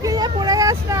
আটকে পড়ে যাস না।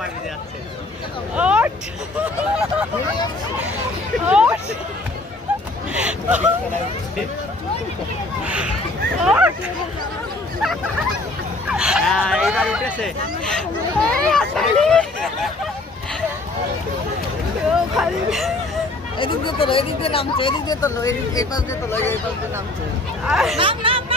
জামাই বুঝে যাচ্ছে ওট। ওট। হ্যাঁ, এবার উঠেছে। এদিক দিয়ে তো এদিক দিয়ে নামছে এদিক দিয়ে তো এদিক এই পাশ দিয়ে তো এই পাশ দিয়ে নামছে। নাম নাম।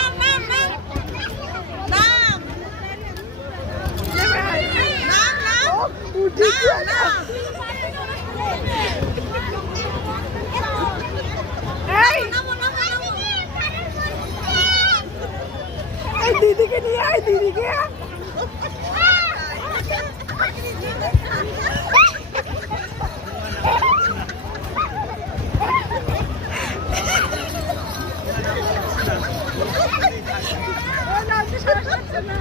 Anne, dışarı çıksana.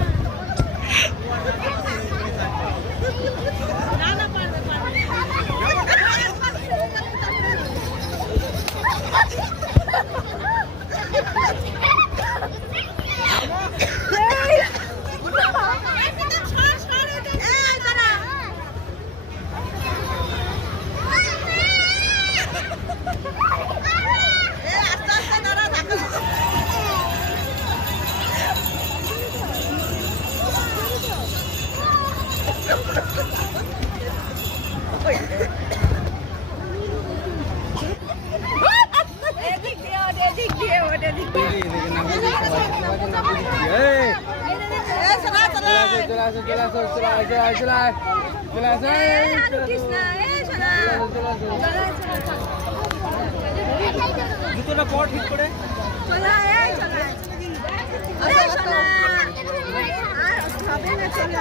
জুতোটা পর ঠিক করে চলা চলা আরে চলা আর হবে না চলা